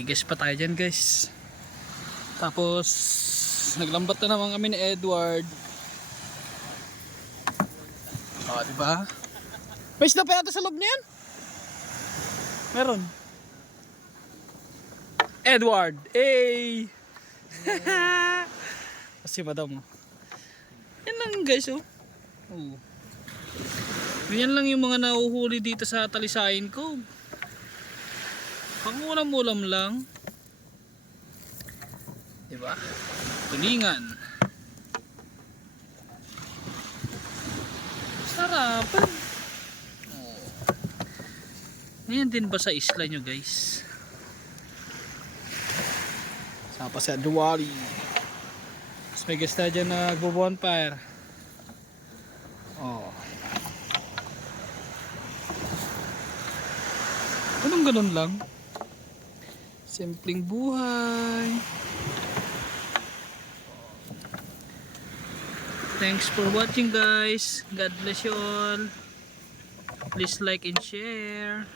May guest pa tayo dyan guys. Tapos naglambat na naman kami ni Edward. Diba? May isda pa yata sa loob niyan. Meron. Edward, hey! Kasi madam. Yan lang guys oh. Yan lang yung mga nahuhuli dito sa Talisayin ko. Pangulam-ulam lang. Diba? Tulingan. Sarapan. Ngayon din ba sa isla nyo guys? Sapa sa Duwali. Mas may guest na dyan na nagbo-bonfire. Ganun lang. Simpleng buhay. Thanks for watching guys. God bless you all. Please like and share.